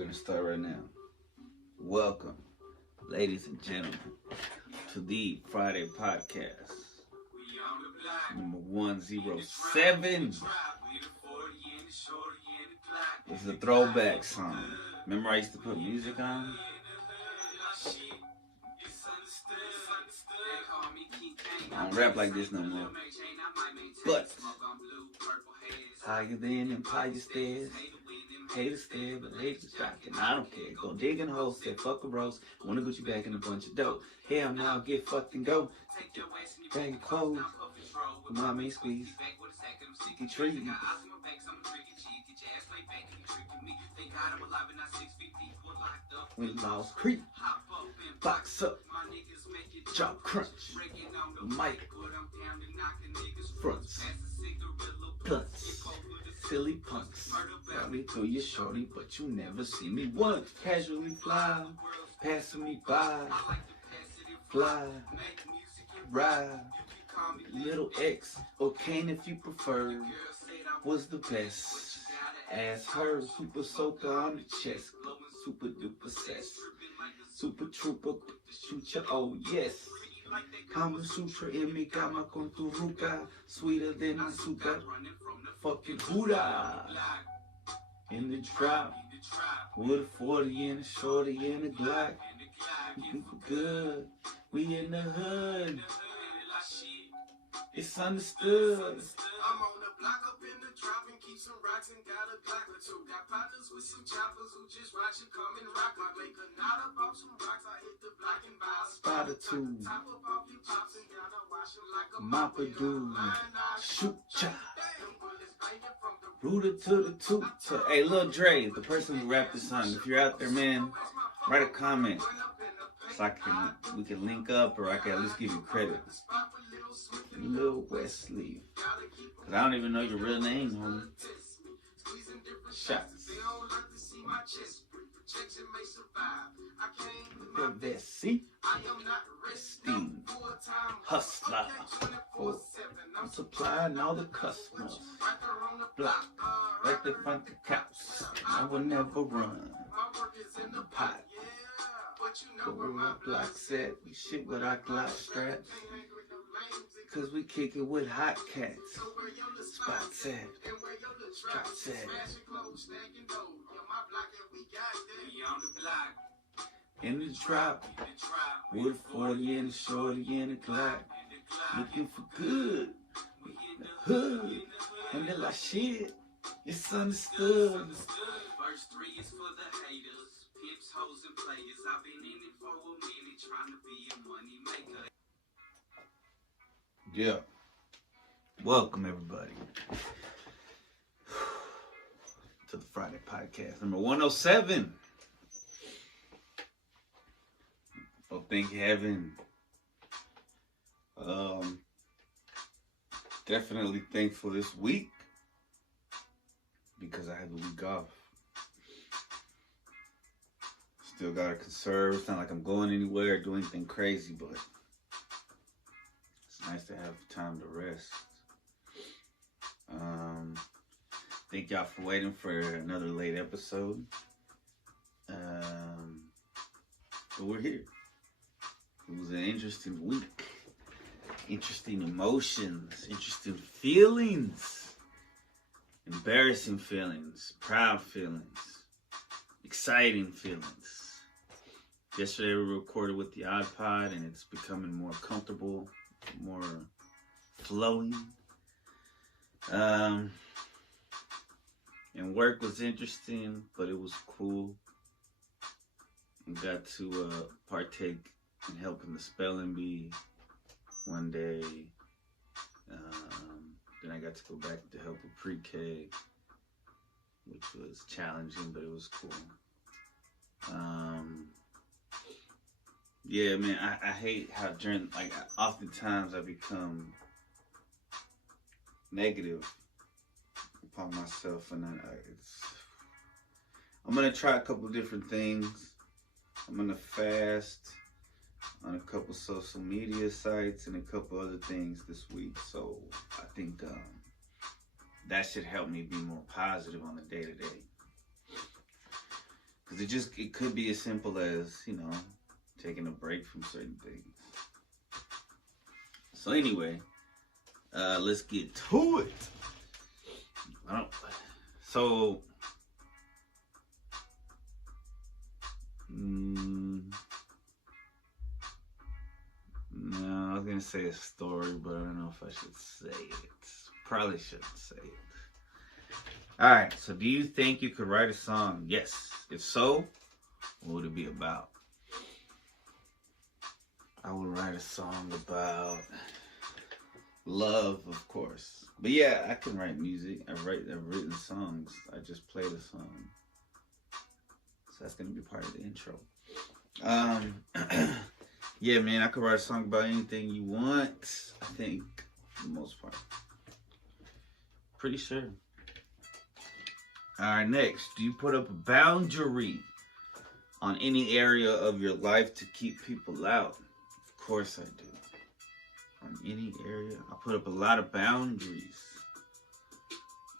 gonna start right now. Welcome, ladies and gentlemen, to the Friday podcast, number 107. It's a throwback song. Remember I used to put music on? I don't rap like this no more. But higher than Empire Stairs. Haters stare, but haters rockin'. I don't care. Go digging holes, say fuck a roast. Wanna Gucci back in a bunch of dope. Hell no, get fucked and go. Bag your clothes. Come on, me squeeze. Sticky trees. We lost creep. Box up. Jaw crunch. Mic. Fronts. Blunts. Silly punks. Got me to your shorty, but you never see me once. Casually fly, passing me by. Fly, ride. Little X or Kane if you prefer. Was the best. Ask her, super soaker on the chest. Super duper cess. Super trooper, shoot ya, oh yes. Kama Sutra in me, Kama con tu ruca. Sweeter than azúcar. Fucking Buddha. In the drop. With a 40 and a shorty and a Glock. We good. We in the hood. It's understood. I'm on the block up in the drop and keep some rocks and got a Glock or two. Got partners with some choppers who just watch it come and rock. I make a knot about some rocks. I hit the block and buy a spot or two. Top up off you pops and gotta wash them like a mopper do. Shoot cha. Rooted to the toot. So, hey, Lil Dre, the person who rapped this song, if you're out there, man, write a comment so we can link up, or I can at least give you credit. Lil Wesley, cause I don't even know your real name, homie. Shots. Look at that, see? Resting. Hustler. Supplying all the customers. Block. Like the front of cops. I will never run. The pot. Go where my block's at. We shit with our Glock straps. Cause we kick it with hot cats. Spots at. Straps at. In the drop. With a 40 and a shorty and a Glock. Looking for good. In the hood. And they're like shit. It's understood. Verse 3 is for the haters. Pimps, hoes, and players. I've been in it for a minute trying to be a money maker. Yeah. Welcome, everybody, to the Friday podcast, number 107. Oh, thank heaven. Definitely thankful this week because I had the week off. Still gotta conserve. It's not like I'm going anywhere or doing anything crazy, but it's nice to have time to rest. Thank y'all for waiting for another late episode. But we're here. It was an interesting week. Interesting emotions, interesting feelings, embarrassing feelings, proud feelings, exciting feelings. Yesterday we recorded with the iPod and it's becoming more comfortable, more flowing. And work was interesting, but it was cool. I got to partake in helping the spelling bee one day. Then I got to go back to help with pre-K, which was challenging, but it was cool. Yeah, man, I hate how oftentimes I become negative upon myself, and I'm gonna try a couple different things. I'm gonna fast on a couple social media sites and a couple other things this week, so I think that should help me be more positive on the day-to-day. Because it could be as simple as, you know, taking a break from certain things. So anyway, let's get to it. No, I was gonna say a story, but I don't know if I should say it. Probably shouldn't say it. Alright, so do you think you could write a song? Yes. If so, what would it be about? I would write a song about love, of course. But yeah, I can write music. I've written songs. I just played a song. So that's gonna be part of the intro. Yeah, man, I could write a song about anything you want. I think, for the most part. Pretty sure. Alright, next. Do you put up a boundary on any area of your life to keep people out? Of course I do. On any area. I put up a lot of boundaries.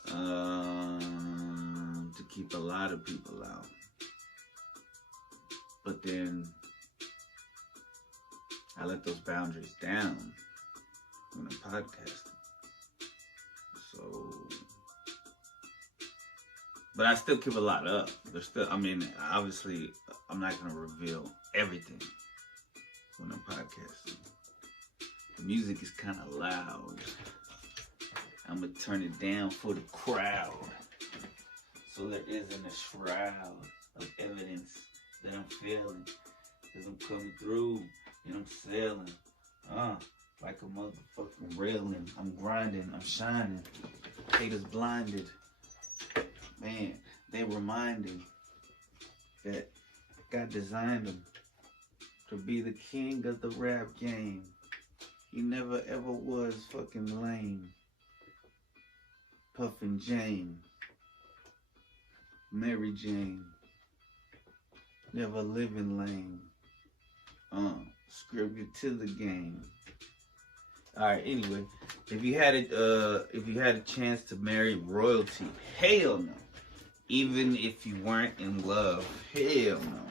To keep a lot of people out. But then I let those boundaries down when I'm podcasting. So, but I still keep a lot up. There's still, I mean, obviously, I'm not going to reveal everything when I'm podcasting. The music is kind of loud. I'm going to turn it down for the crowd. So there isn't a shroud of evidence that I'm feeling. Because I'm coming through. And I'm sailing, like a motherfucking railing. I'm grinding, I'm shining. Haters blinded. Man, they reminding that God designed them to be the king of the rap game. He never ever was fucking lame. Puffin' Jane. Mary Jane. Never living lame. Script it to the game. Alright, anyway. If you had a chance to marry royalty, hell no. Even if you weren't in love, hell no.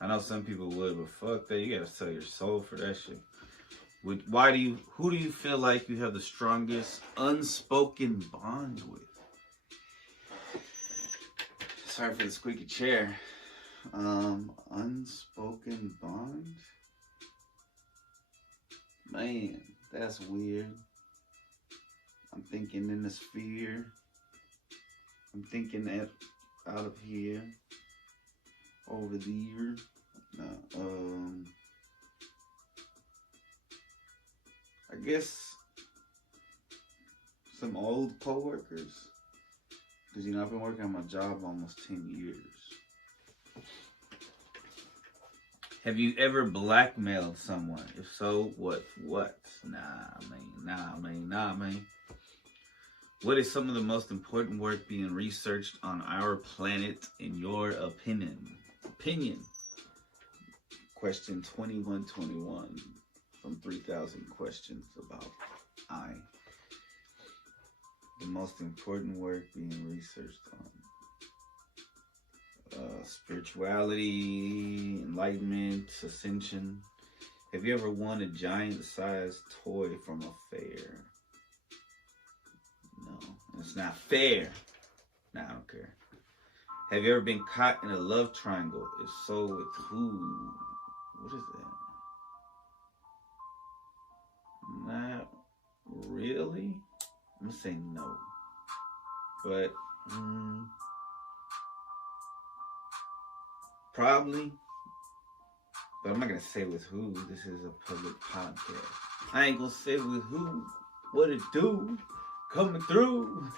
I know some people would, but fuck that. You gotta sell your soul for that shit. Who do you feel like you have the strongest unspoken bond with? Sorry for the squeaky chair. Unspoken bond? Man, that's weird. I'm thinking in the sphere. I'm thinking that out of here. Over there. No, I guess some old coworkers. Because, you know, I've been working on my job almost 10 years. Have you ever blackmailed someone? If so, what? Nah, man. What is some of the most important work being researched on our planet in your opinion? Question 2121 from 3,000 questions about the most important work being researched on. Spirituality, enlightenment, ascension. Have you ever won a giant-sized toy from a fair? No, it's not fair. Nah, I don't care. Have you ever been caught in a love triangle? If so, with who? What is that? Not really. I'm gonna say no. But, probably. But I'm not gonna say with who. This is a public podcast. I ain't gonna say with who. What it do? Coming through.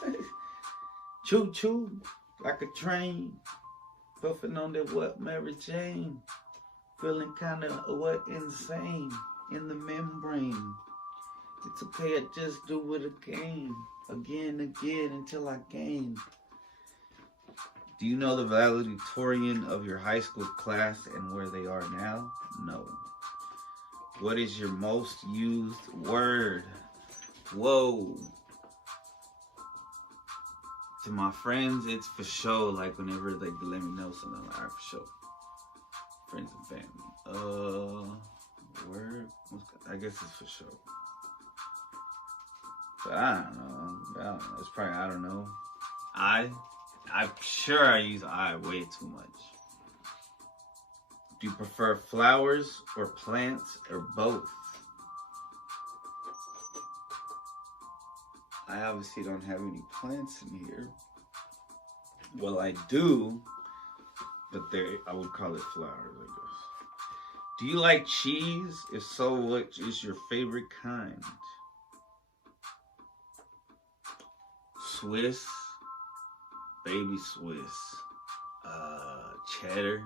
Choo choo. Like a train. Puffing on that what, Mary Jane. Feeling kinda insane. In the membrane. It's okay, I just do it again. Again, until I gain. Do you know the valedictorian of your high school class and where they are now? No. What is your most used word? Whoa. To my friends, it's for sure. Like whenever like they let me know something, I'm like, alright, for sure. Friends and family. Word. I guess it's for sure. But I don't know. It's probably I don't know. I'm sure I use I way too much. Do you prefer flowers or plants or both? I obviously don't have any plants in here. Well, I do, but I would call it flowers, I guess. Do you like cheese? If so, what is your favorite kind? Swiss, baby Swiss, cheddar,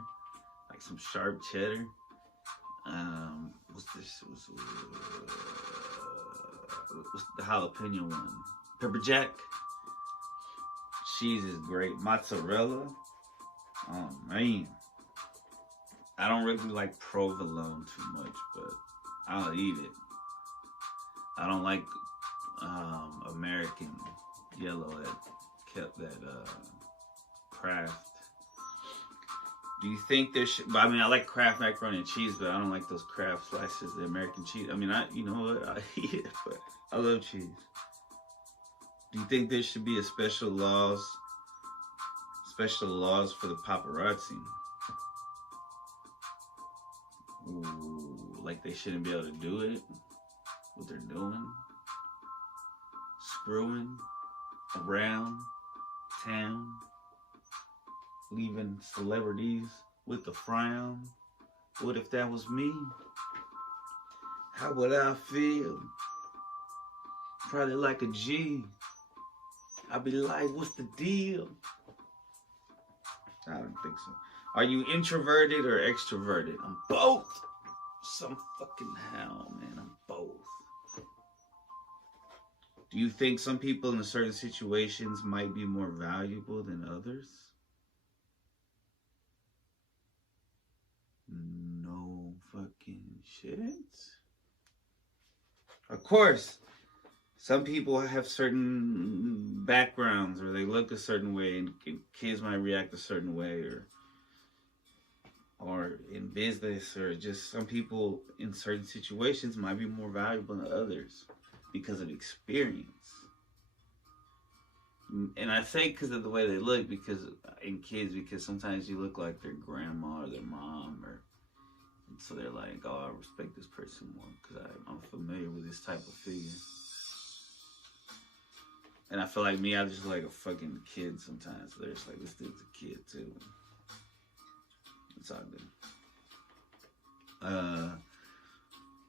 like some sharp cheddar. What's this? What's the jalapeno one? Pepper jack. Cheese is great. Mozzarella. Oh man, I don't really like provolone too much, but I'll eat it. I don't like American yellow that kept that Kraft. Do you think there should? I mean, I like Kraft macaroni and cheese, but I don't like those Kraft slices, the American cheese. I mean, you know what? I eat it, but I love cheese. Do you think there should be special laws for the paparazzi? Ooh, like they shouldn't be able to do it. What they're doing? Screwing around town, leaving celebrities with a frown. What if that was me? How would I feel? Probably like a G. I'd be like, what's the deal? I don't think so. Are you introverted or extroverted? I'm both. Some fucking hell, man. I'm both. Do you think some people in certain situations might be more valuable than others? No fucking shit. Of course, some people have certain backgrounds or they look a certain way and kids might react a certain way or in business or just some people in certain situations might be more valuable than others because of experience. And I say because of the way they look, because sometimes you look like their grandma or their mom, and so they're like, oh, I respect this person more because I'm familiar with this type of figure. And I feel like me, I'm just like a fucking kid sometimes. So they're just like, this dude's a kid too. It's all good.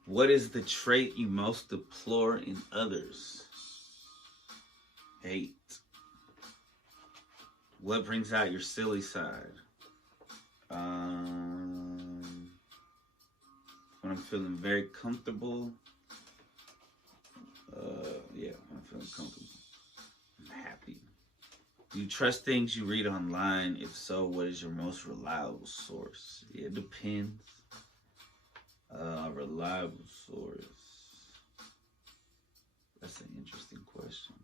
What is the trait you most deplore in others? Hate. What brings out your silly side? When I'm feeling very comfortable. Yeah, when I'm feeling comfortable. I'm happy. Do you trust things you read online? If so, what is your most reliable source? It depends. Reliable source. That's an interesting question.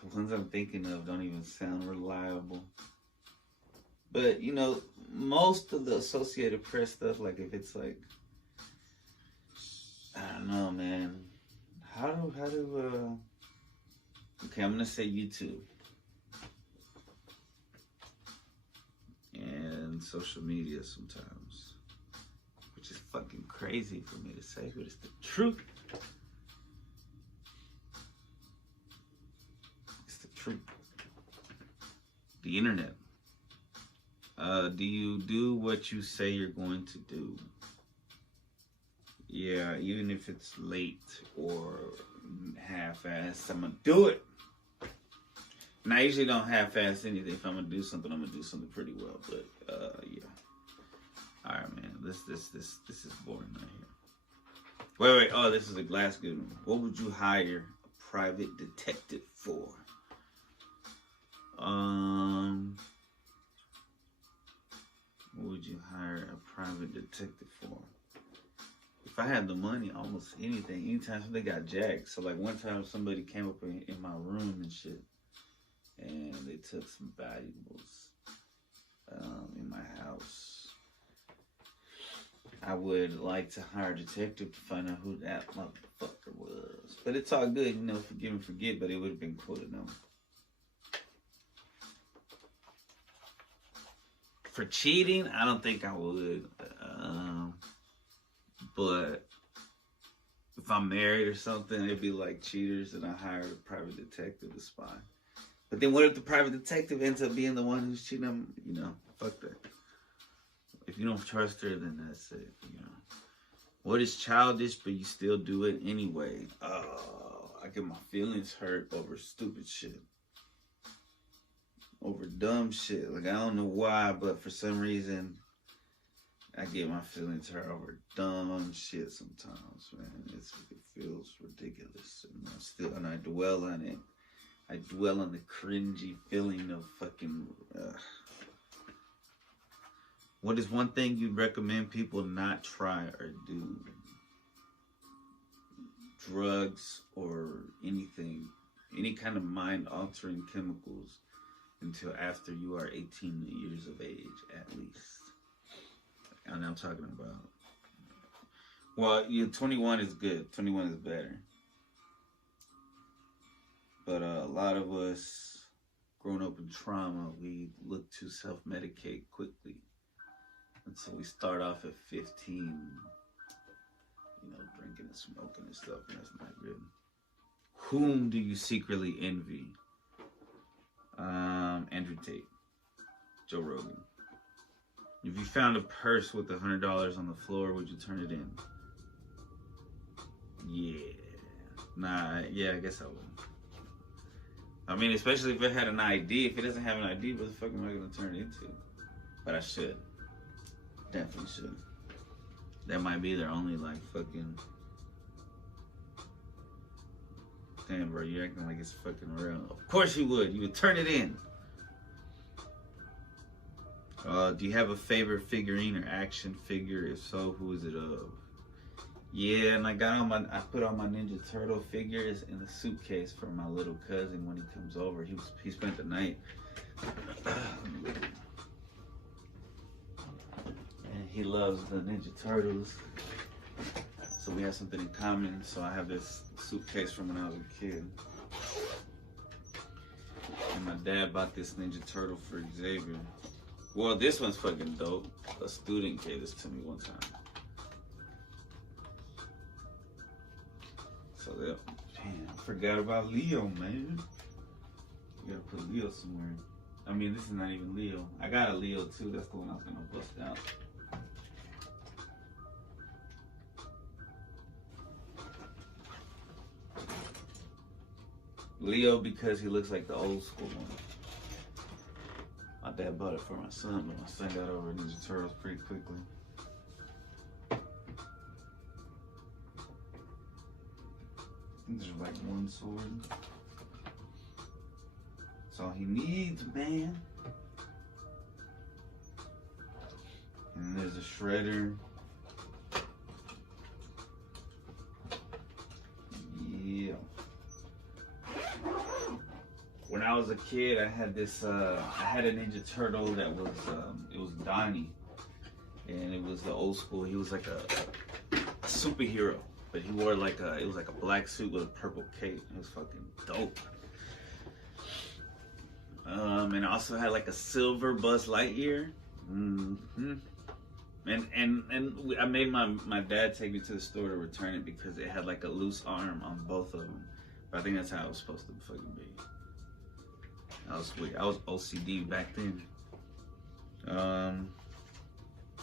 The ones I'm thinking of don't even sound reliable. But, you know, most of the Associated Press stuff, like if it's like, I don't know, man. Okay, I'm going to say YouTube. And social media sometimes. Which is fucking crazy for me to say, but it's the truth. It's the truth. The internet. Do you do what you say you're going to do? Yeah, even if it's late or half-assed, I'm gonna do it. And I usually don't half-ass anything. If I'm gonna do something, I'm gonna do something pretty well. But yeah. All right, man. This is boring right here. Wait. Oh, this is a glass good one. What would you hire a private detective for? What would you hire a private detective for? If if I had the money, almost anything. Anytime somebody got jacked. So like one time somebody came up in my room and shit, and they took some valuables in my house. I would like to hire a detective to find out who that motherfucker was. But it's all good, you know, forgive and forget, but it would have been cool to know. For cheating, I don't think I would. But if I'm married or something, it'd be like cheaters and I hire a private detective to spy. But then what if the private detective ends up being the one who's cheating on, you know, fuck that. If you don't trust her, then that's it, you know. What is childish, but you still do it anyway? Oh, I get my feelings hurt over stupid shit. Over dumb shit. Like, I don't know why, but for some reason, I get my feelings hurt over dumb shit sometimes, man. It feels ridiculous. And I dwell on it. I dwell on the cringy feeling of fucking... What is one thing you'd recommend people not try or do? Drugs or anything. Any kind of mind-altering chemicals until after you are 18 years of age, at least. And I'm talking about... Well, yeah, 21 is good. 21 is better. But a lot of us, growing up in trauma, we look to self-medicate quickly. And so we start off at 15, you know, drinking and smoking and stuff, and that's not good. Whom do you secretly envy? Andrew Tate, Joe Rogan. If you found a purse with $100 on the floor, would you turn it in? Yeah. Nah, yeah, I guess I would. I mean, especially if it had an ID. If it doesn't have an ID, what the fuck am I going to turn it into? But I should. Definitely should. That might be their only, like, fucking... Damn, bro, you acting like it's fucking real. Of course you would. You would turn it in. Do you have a favorite figurine or action figure? If so, who is it of? Yeah, and I put all my Ninja Turtle figures in a suitcase for my little cousin when he comes over. He spent the night. And he loves the Ninja Turtles. So we have something in common. So I have this suitcase from when I was a kid. And my dad bought this Ninja Turtle for Xavier. Well, this one's fucking dope. A student gave this to me one time. So, damn, I forgot about Leo, man. You gotta put Leo somewhere. I mean, this is not even Leo. I got a Leo too. That's the one I was gonna bust out. Leo because he looks like the old school one. My dad bought it for my son, but my son got over Ninja Turtles pretty quickly. There's like one sword. That's all he needs, man. And there's a shredder. Yeah. When I was a kid, I had this, I had a Ninja Turtle that was, it was Donnie. And it was the old school, he was like a superhero. But he wore like it was like a black suit with a purple cape. It was fucking dope. And I also had like a silver Buzz Lightyear. Mm-hmm. And I made my dad take me to the store to return it because it had like a loose arm on both of them. But I think that's how it was supposed to fucking be. I was OCD back then.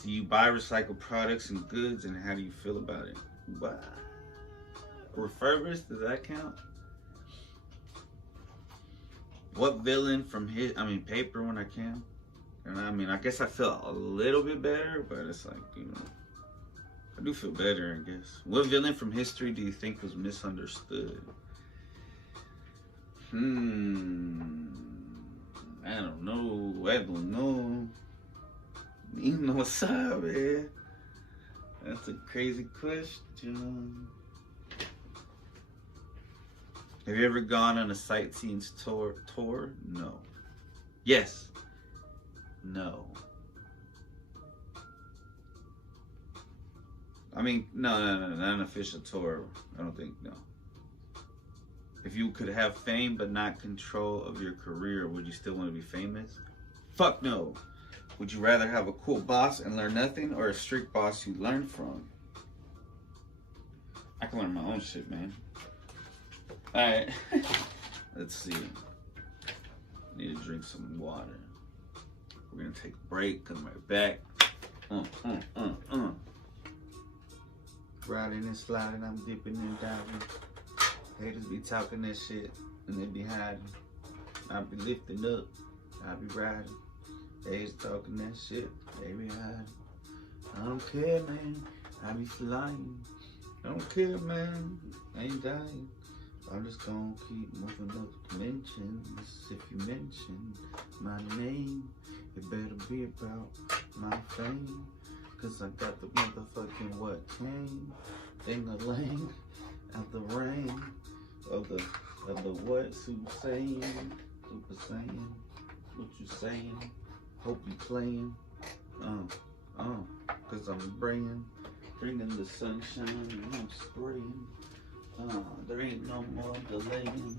Do you buy recycled products and goods, and how do you feel about it? What? Refurbished, does that count? What villain from paper when I can? And I mean, I guess I feel a little bit better, but it's like, you know, I do feel better, I guess. What villain from history do you think was misunderstood? I don't know. You know what's up, man. That's a crazy question. Have you ever gone on a sightseeing tour? No. Yes. No. I mean, no, not an official tour. I don't think, no. If you could have fame but not control of your career, would you still want to be famous? Fuck no. Would you rather have a cool boss and learn nothing, or a strict boss you learn from? I can learn my own shit, man. Alright. Let's see. Need to drink some water. We're gonna take a break, come right back. Riding and sliding, I'm dipping and diving. Haters be talking that shit, and they be hiding. I be lifting up, I be riding. Haters talking that shit, they be hiding. I don't care, man, I be flying. I don't care, man, I ain't dying. I'm just gonna keep moving up dimensions. If you mention my name, it better be about my fame. Cause I got the motherfucking what came, ding-a-ling, out the rain of the what, Super Saiyan, what you saying, hope you playing, cause I'm bringing the sunshine and I'm spraying, there ain't no more delaying.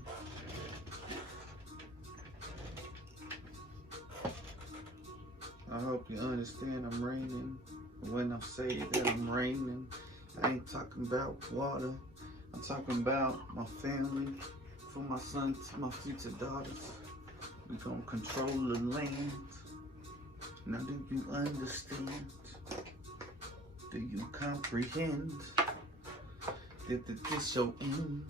I hope you understand I'm raining. When I say that I'm raining, I ain't talking about water. I'm talking about my family, for my sons, my future daughters. We gonna control the land. Now do you understand? Do you comprehend that this your end?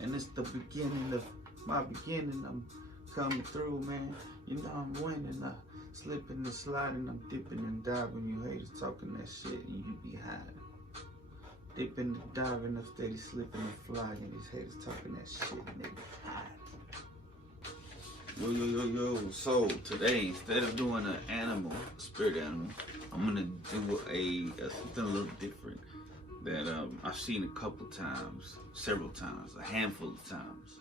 And it's the beginning of my beginning. I'm coming through, man. You know I'm winning. Slipping and sliding, I'm dipping and diving. You haters talking that shit and you be hiding. Dipping and diving, I'm steady slipping and flying. These haters talking that shit and they be hiding. Yo. So today, instead of doing an animal, spirit animal, I'm gonna do something a little different that I've seen a couple times, several times, a handful of times.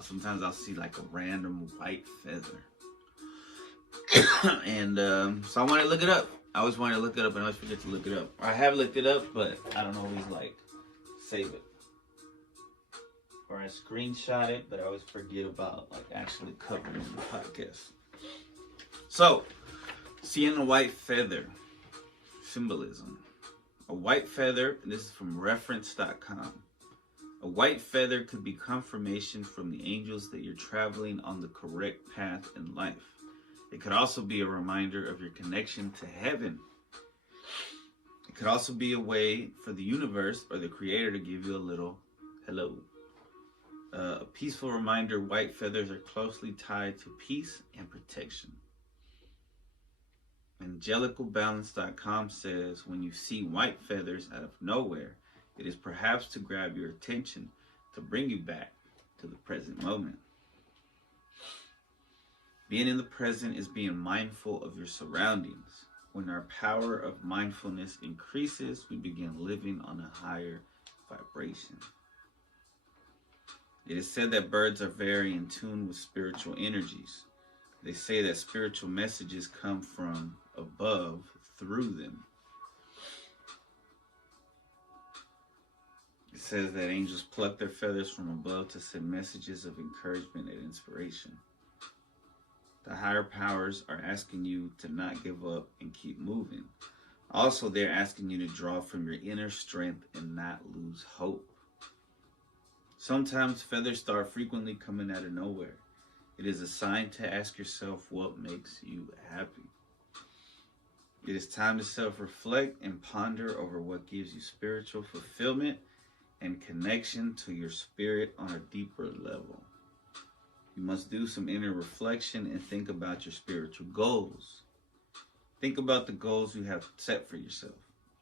Sometimes I'll see like a random white feather. And so I want to look it up. I always want to look it up and I always forget to look it up. I have looked it up, but I don't always like save it. Or I screenshot it, but I always forget about like actually covering the podcast. So, seeing a white feather, symbolism. A white feather, this is from reference.com. A white feather could be confirmation from the angels that you're traveling on the correct path in life. It could also be a reminder of your connection to heaven. It could also be a way for the universe or the creator to give you a little hello. A peaceful reminder, white feathers are closely tied to peace and protection. Angelicalbalance.com says, when you see white feathers out of nowhere, it is perhaps to grab your attention to bring you back to the present moment. Being in the present is being mindful of your surroundings. When our power of mindfulness increases, we begin living on a higher vibration. It is said that birds are very in tune with spiritual energies. They say that spiritual messages come from above through them. It says that angels pluck their feathers from above to send messages of encouragement and inspiration. The higher powers are asking you to not give up and keep moving. Also, they're asking you to draw from your inner strength and not lose hope. Sometimes feathers start frequently coming out of nowhere. It is a sign to ask yourself what makes you happy. It is time to self-reflect and ponder over what gives you spiritual fulfillment and connection to your spirit on a deeper level. You must do some inner reflection and think about your spiritual goals. Think about the goals you have set for yourself.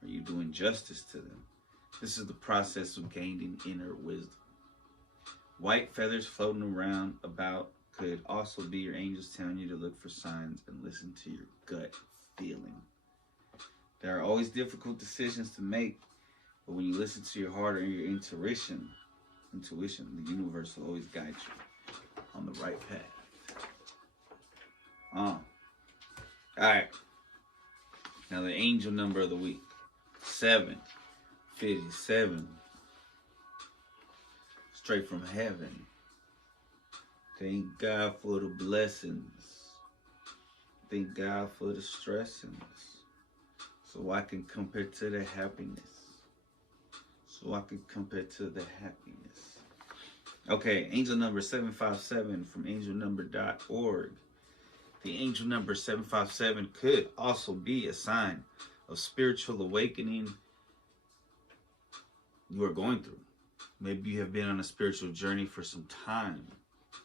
Are you doing justice to them? This is the process of gaining inner wisdom. White feathers floating around about could also be your angels telling you to look for signs and listen to your gut feeling. There are always difficult decisions to make, but when you listen to your heart or your intuition, the universe will always guide you on the right path. All right. Now the angel number of the week, 757. Straight from heaven. Thank God for the blessings. Thank God for the stressings. So I can compare to the happiness. Okay, angel number 757 from angelnumber.org. The angel number 757 could also be a sign of spiritual awakening you are going through. Maybe you have been on a spiritual journey for some time,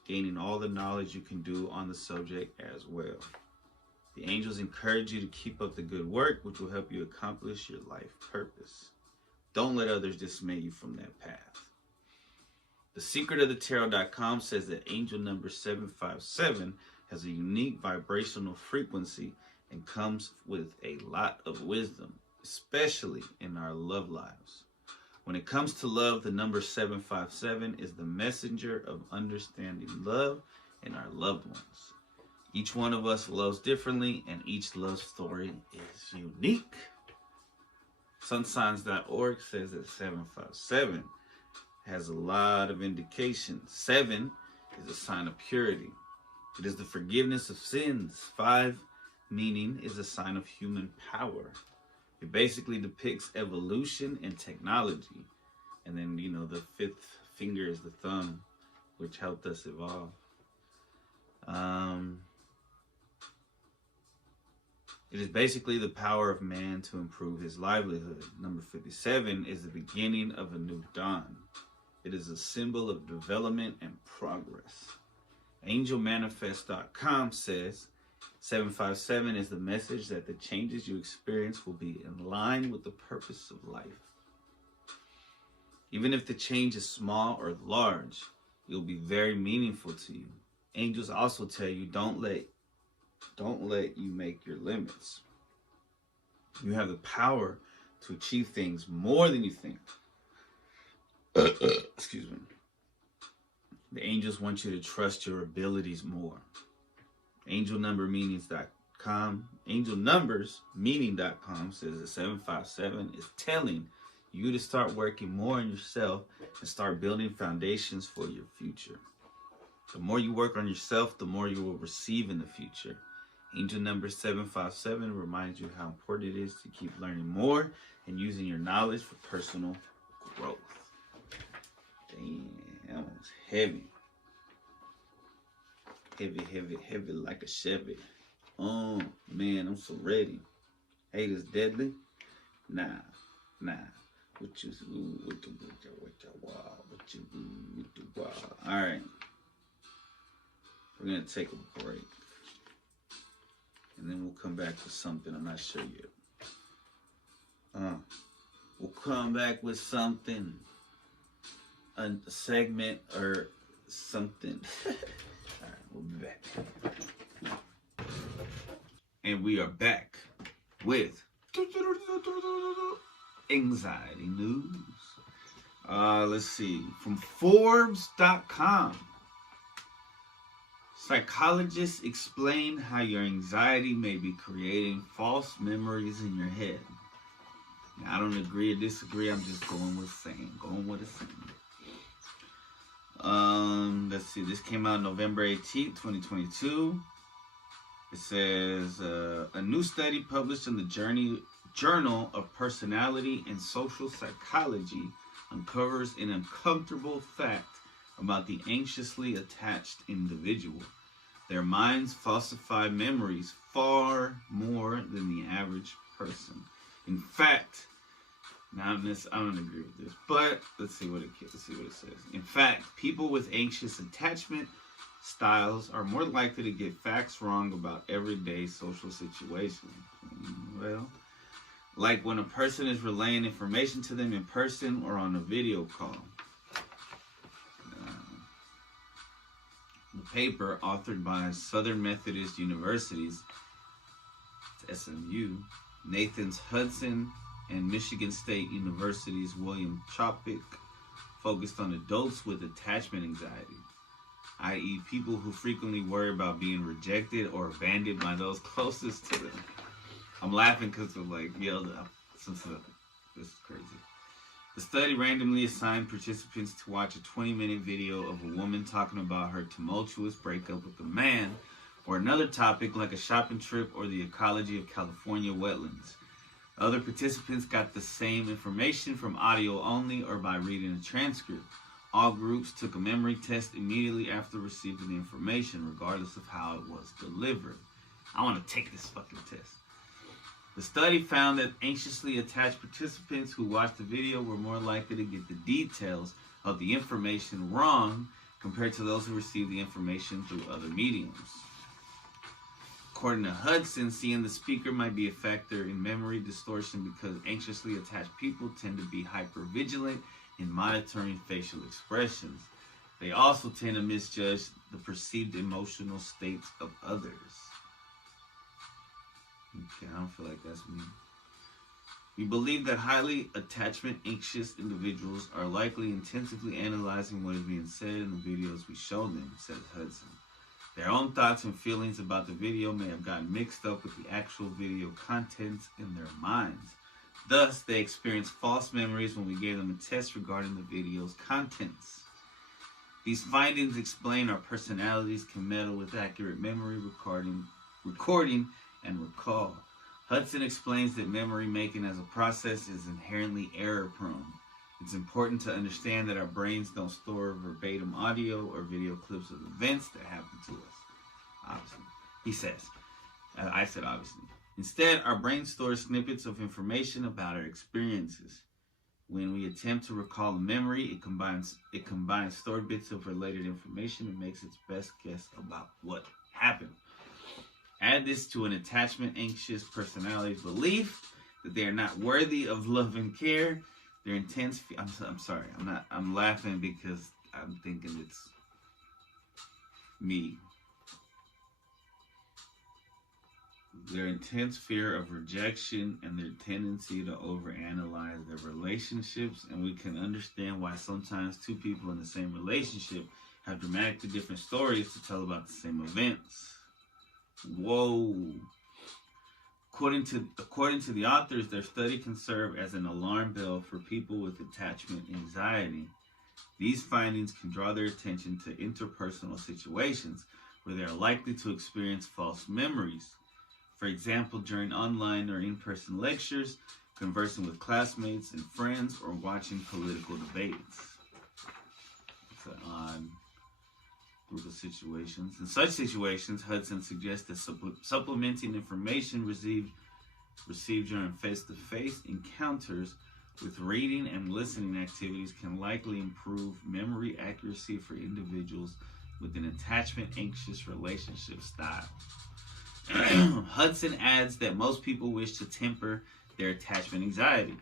gaining all the knowledge you can do on the subject as well. The angels encourage you to keep up the good work, which will help you accomplish your life purpose. Don't let others dismay you from that path. The Secret of the Tarot.com says that angel number 757 has a unique vibrational frequency and comes with a lot of wisdom, especially in our love lives. When it comes to love, the number 757 is the messenger of understanding love in our loved ones. Each one of us loves differently, and each love story is unique. Sunsigns.org says that 757 has a lot of indications. 7 is a sign of purity. It is the forgiveness of sins. 5, meaning, is a sign of human power. It basically depicts evolution and technology. And then, the 5th finger is the thumb, which helped us evolve. It is basically the power of man to improve his livelihood. Number 57 is the beginning of a new dawn. It is a symbol of development and progress. AngelManifest.com says 757 is the message that the changes you experience will be in line with the purpose of life. Even if the change is small or large, it will be very meaningful to you. Angels also tell you don't let you make your limits. You have the power to achieve things more than you think. Excuse me. The angels want you to trust your abilities more. Angelnumbersmeaning.com says that 757 is telling you to start working more on yourself and start building foundations for your future. The more you work on yourself, the more you will receive in the future. Angel number 757 reminds you how important it is to keep learning more and using your knowledge for personal growth. Damn, that one's heavy. Heavy like a Chevy. Oh, man, I'm so ready. Hate is deadly? Nah. What you all right. We're going to take a break. And then we'll come back with something I'm not sure yet. We'll come back with something. A segment or something. Alright, we'll be back. And we are back with anxiety news. Let's see. From Forbes.com. Psychologists explain how your anxiety may be creating false memories in your head. Now, I don't agree or disagree. I'm just going with it's saying. Let's see. This came out November 18th, 2022. It says a new study published in the Journal of Personality and Social Psychology uncovers an uncomfortable fact about the anxiously attached individual. Their minds falsify memories far more than the average person. In fact, now I don't agree with this, but let's see what it says. In fact, people with anxious attachment styles are more likely to get facts wrong about everyday social situations. Well, like when a person is relaying information to them in person or on a video call. The paper, authored by Southern Methodist University's SMU, Nathan's Hudson and Michigan State University's William Chopik focused on adults with attachment anxiety, i.e. people who frequently worry about being rejected or abandoned by those closest to them. I'm laughing because of like, yo, this is crazy. The study randomly assigned participants to watch a 20-minute video of a woman talking about her tumultuous breakup with a man, or another topic like a shopping trip or the ecology of California wetlands. Other participants got the same information from audio only or by reading a transcript. All groups took a memory test immediately after receiving the information, regardless of how it was delivered. I want to take this fucking test. The study found that anxiously attached participants who watched the video were more likely to get the details of the information wrong compared to those who received the information through other mediums. According to Hudson, seeing the speaker might be a factor in memory distortion because anxiously attached people tend to be hypervigilant in monitoring facial expressions. They also tend to misjudge the perceived emotional states of others. Okay, I don't feel like that's me. We believe that highly attachment anxious individuals are likely intensively analyzing what is being said in the videos we show them, said Hudson. Their own thoughts and feelings about the video may have gotten mixed up with the actual video contents in their minds. Thus, they experienced false memories when we gave them a test regarding the video's contents. These findings explain our personalities can meddle with accurate memory recording and recall. Hudson explains that memory making as a process is inherently error prone. It's important to understand that our brains don't store verbatim audio or video clips of events that happen to us. Obviously. He says, I said obviously. Instead, our brain stores snippets of information about our experiences. When we attempt to recall a memory, it combines stored bits of related information and makes its best guess about what happened. Add this to an attachment anxious personality's belief that they are not worthy of love and care. Their intense, I'm laughing because I'm thinking it's me. Their intense fear of rejection and their tendency to overanalyze their relationships, and we can understand why sometimes two people in the same relationship have dramatically different stories to tell about the same events. Whoa. According to the authors, their study can serve as an alarm bell for people with attachment anxiety. These findings can draw their attention to interpersonal situations where they are likely to experience false memories. For example, during online or in-person lectures, conversing with classmates and friends, or watching political debates. It's an odd group of situations. In such situations, Hudson suggests that supplementing information received during face-to-face encounters with reading and listening activities can likely improve memory accuracy for individuals with an attachment-anxious relationship style. Hudson adds that most people wish to temper their attachment anxiety,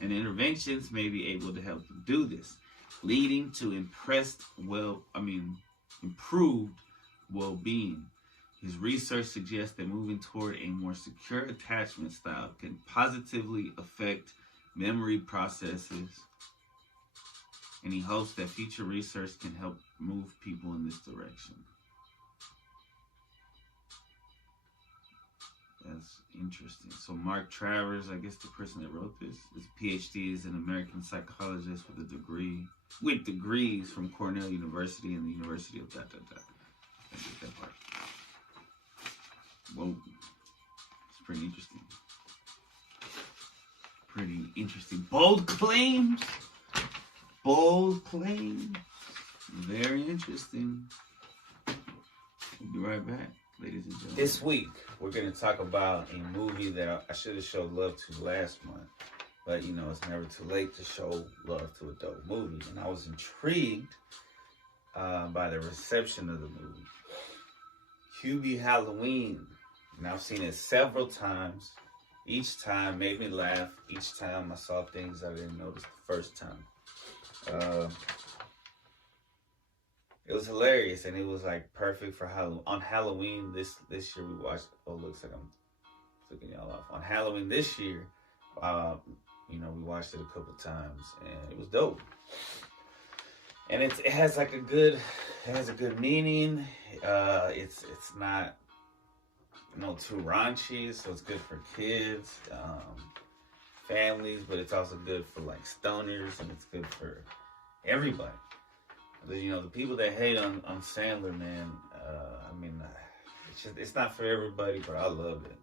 and interventions may be able to help them do this, leading to improved well-being. His research suggests that moving toward a more secure attachment style can positively affect memory processes, and he hopes that future research can help move people in this direction. That's interesting. So Mark Travers, I guess the person that wrote this, his PhD is an American psychologist with degrees from Cornell University and the University of I get that part. Whoa. It's pretty interesting. Bold claims. Very interesting. We'll be right back, ladies and gentlemen. This week, we're going to talk about a movie that I should have showed love to last month. But, it's never too late to show love to a dope movie. And I was intrigued by the reception of the movie. QB Halloween. And I've seen it several times. Each time made me laugh. Each time I saw things I didn't notice the first time. It was hilarious, and it was like perfect for Halloween. On Halloween this year we watched. Oh, looks like I'm flicking y'all off. On Halloween this year, you know, we watched it a couple times, and it was dope. And it has like it has a good meaning. It's not too raunchy, so it's good for kids, families, but it's also good for like stoners, and it's good for everybody. You know, the people that hate on Sandler, man, I mean, it's not for everybody, but I love it.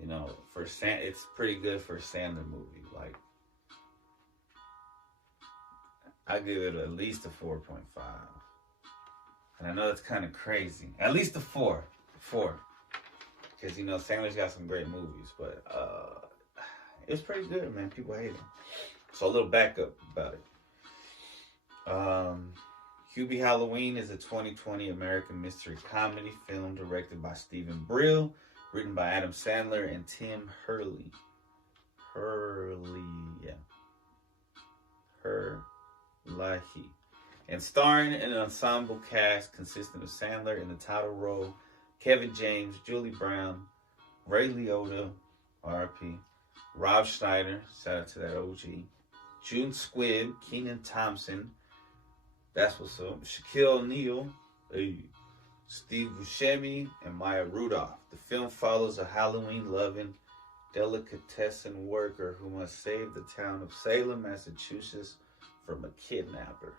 You know, it's pretty good for a Sandler movie. Like, I give it at least a 4.5. And I know that's kind of crazy. At least a 4. 4. Because, you know, Sandler's got some great movies, but it's pretty good, man. People hate him. So a little backup about it. Hubie Halloween is a 2020 American mystery comedy film directed by Stephen Brill, written by Adam Sandler and Tim Hurley, and starring an ensemble cast consisting of Sandler in the title role, Kevin James, Julie Brown, Ray Liotta, R.I.P., Rob Schneider, shout out to that OG, June Squibb, Kenan Thompson, that's what's up, Shaquille O'Neal, Steve Buscemi, and Maya Rudolph. The film follows a Halloween-loving delicatessen worker who must save the town of Salem, Massachusetts from a kidnapper.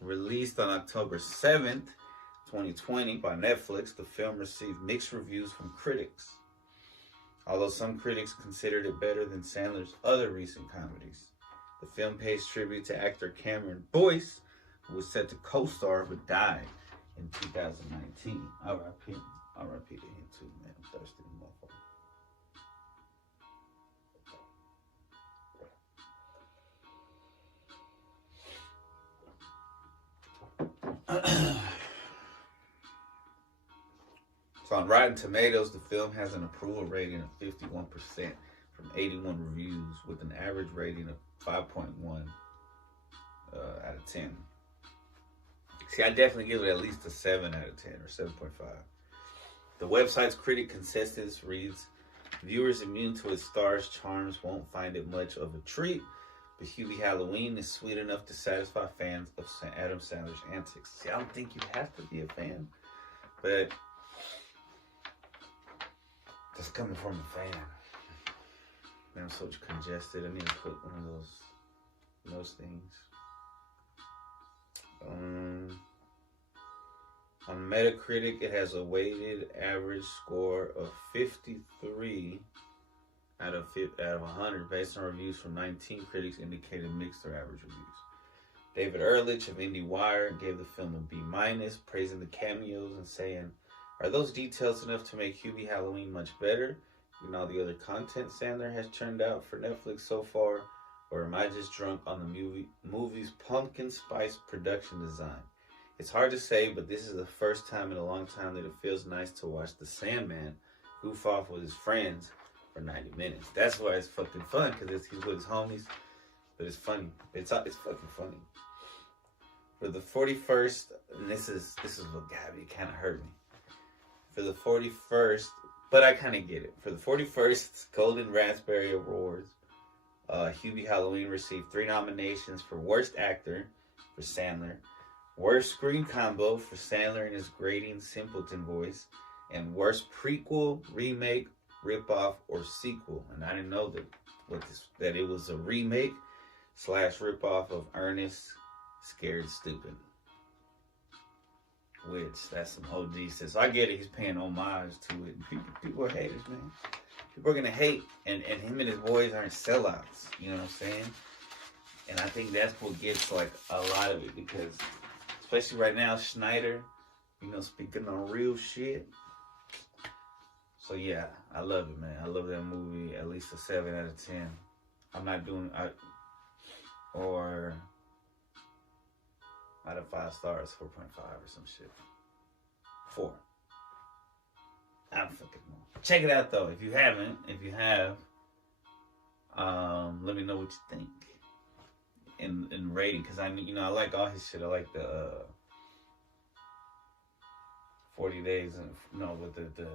Released on October 7th, 2020 by Netflix, the film received mixed reviews from critics. Although some critics considered it better than Sandler's other recent comedies. The film pays tribute to actor Cameron Boyce, who was set to co-star but died in 2019. R.I.P. R.I.P. to him too, man. I'm thirsty, motherfucker. So on Rotten Tomatoes, the film has an approval rating of 51% from 81 reviews, with an average rating of 5.1 out of 10. See, I definitely give it at least a 7 out of 10 or 7.5. The website's critic consensus reads, viewers immune to its star's charms won't find it much of a treat, but Hubie Halloween is sweet enough to satisfy fans of Adam Sandler's antics. See, I don't think you have to be a fan, but that's coming from a fan. Man, I'm so congested. I need to put one of those things. On Metacritic, it has a weighted average score of 53 out of 100 based on reviews from 19 critics indicating mixed or average reviews. David Ehrlich of IndieWire gave the film a B-, praising the cameos and saying, "Are those details enough to make Hubie Halloween much better than all the other content Sandler has churned out for Netflix so far? Or am I just drunk on the movie's pumpkin spice production design? It's hard to say, but this is the first time in a long time that it feels nice to watch the Sandman goof off with his friends for 90 minutes. That's why it's fucking fun, because he's with his homies, but it's funny. It's fucking funny. For the 41st, and this is what got me, kind of hurt me. For the 41st, but I kind of get it. For the 41st Golden Raspberry Awards, Hubie Halloween received 3 nominations for Worst Actor for Sandler, Worst Screen Combo for Sandler and his grating simpleton voice, and Worst Prequel, Remake, Ripoff, or Sequel. And I didn't know that it was a remake / ripoff of Ernest Scared Stupid. Which, that's some OG shit. So I get it, he's paying homage to it. People are haters, man. People are gonna hate, and him and his boys aren't sellouts. You know what I'm saying? And I think that's what gets like a lot of it, because especially right now, Schneider, speaking on real shit. So yeah, I love it, man. I love that movie. At least a 7 out of 10. I'm not doing or out of 5 stars, 4.5 or some shit. 4. I don't fucking know. Check it out though. If you have, let me know what you think. In rating, because I like all his shit. I like the 40 days and with the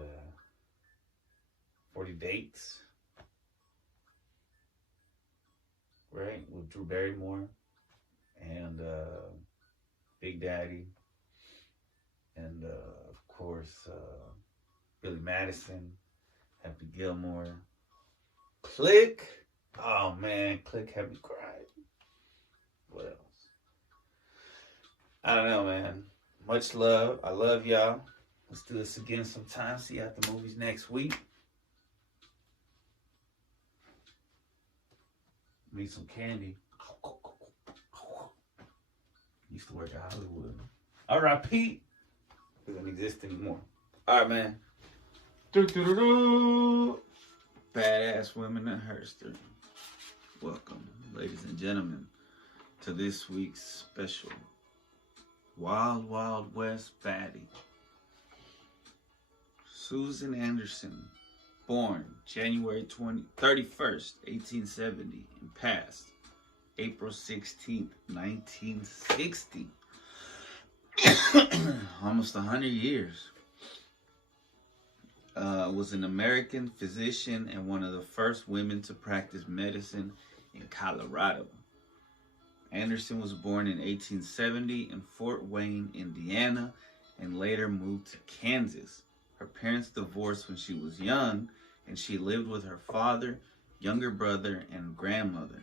40 Dates, right? With Drew Barrymore and Big Daddy, and of course Billy Madison, Happy Gilmore, Click. Oh man, Click had me cry. What else? I don't know, man. Much love. I love y'all. Let's do this again sometime. See you at the movies next week. Need some candy. Used to work at Hollywood. R.I.P. Doesn't exist anymore. All right, man. Badass women in Herster. Welcome, ladies and gentlemen, to this week's special Wild Wild West Baddie. Susan Anderson, born January 31st, 1870, and passed April 16th, 1960. Almost 100 years. Was an American physician and one of the first women to practice medicine in Colorado. Anderson was born in 1870 in Fort Wayne, Indiana, and later moved to Kansas. Her parents divorced when she was young, and she lived with her father, younger brother, and grandmother.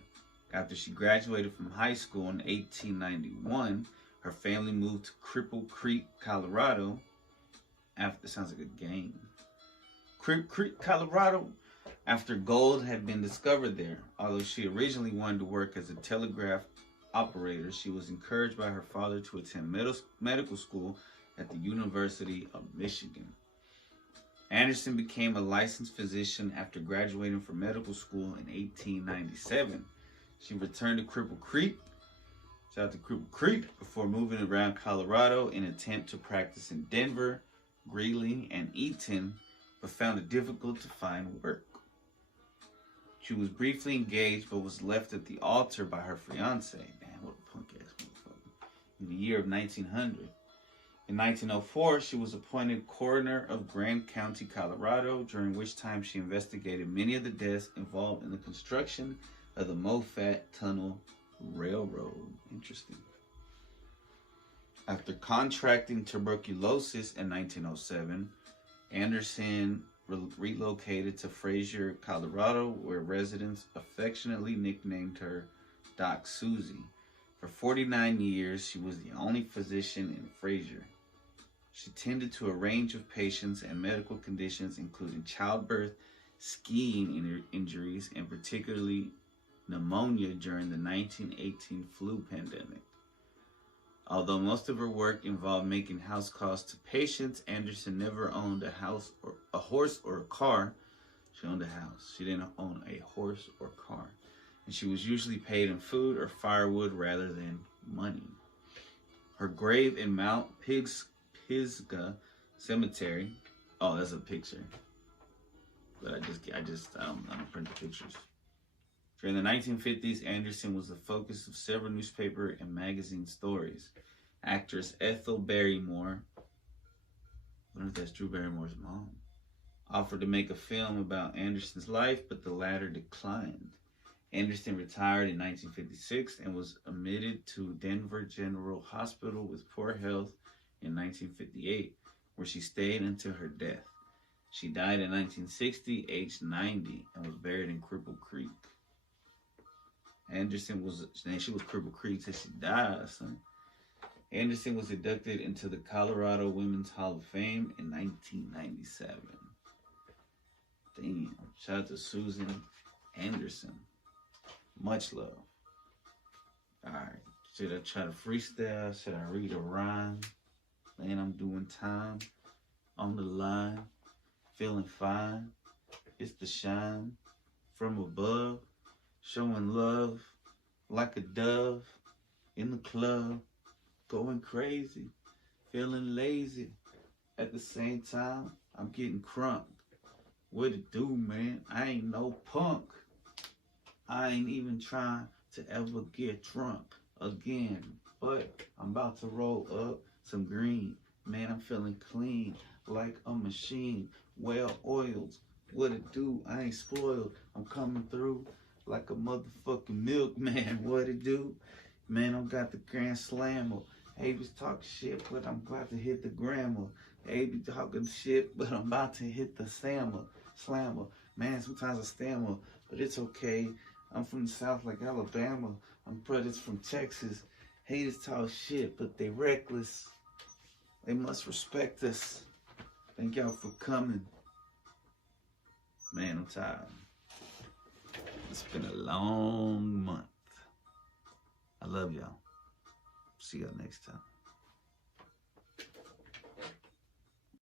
After she graduated from high school in 1891, her family moved to Cripple Creek, Colorado. Sounds like a game. Cripple Creek, Colorado, after gold had been discovered there. Although she originally wanted to work as a telegraph operator, she was encouraged by her father to attend medical school at the University of Michigan. Anderson became a licensed physician after graduating from medical school in 1897. She returned to Cripple Creek, shout out to Cripple Creek, before moving around Colorado in an attempt to practice in Denver, Greeley, and Eaton, but found it difficult to find work. She was briefly engaged, but was left at the altar by her fiance. Man, what a punk ass motherfucker. In the year of 1900. In 1904, she was appointed coroner of Grant County, Colorado, during which time she investigated many of the deaths involved in the construction of the Moffat Tunnel Railroad. Interesting. After contracting tuberculosis in 1907, Anderson relocated to Fraser, Colorado, where residents affectionately nicknamed her Doc Susie. For 49 years, she was the only physician in Fraser. She tended to a range of patients and medical conditions, including childbirth, skiing injuries, and particularly pneumonia during the 1918 flu pandemic. Although most of her work involved making house calls to patients, Anderson never owned a horse or a car. She owned a house. She didn't own a horse or car. And she was usually paid in food or firewood rather than money. Her grave in Mount Pisgah Cemetery. Oh, that's a picture. But I don't print the pictures. During the 1950s, Anderson was the focus of several newspaper and magazine stories. Actress Ethel Barrymore, I wonder if that's Drew Barrymore's mom, offered to make a film about Anderson's life, but the latter declined. Anderson retired in 1956 and was admitted to Denver General Hospital with poor health in 1958, where she stayed until her death. She died in 1960, aged 90, and was buried in Cripple Creek. She was Cripple Creek till she died, son. Anderson was inducted into the Colorado Women's Hall of Fame in 1997. Damn. Shout out to Susan Anderson. Much love. Alright. Should I try to freestyle? Should I read a rhyme? Man, I'm doing time. On the line. Feeling fine. It's the shine from above. Showing love like a dove in the club, going crazy, feeling lazy. At the same time, I'm getting crunk. What it do, man? I ain't no punk. I ain't even trying to ever get drunk again, but I'm about to roll up some green. Man, I'm feeling clean like a machine, well oiled, What it do? I ain't spoiled. I'm coming through like a motherfucking milkman. What it do? Man, I got the grand slammer. Abe's talking shit, but I'm about to hit the grammar. Abe talking shit, but I'm about to hit the slammer. Man, sometimes I stammer, but it's okay. I'm from the South like Alabama. I'm brothers from Texas. Haters talk shit, but they reckless. They must respect us. Thank y'all for coming. Man, I'm tired. It's been a long month. I love y'all. See y'all next time.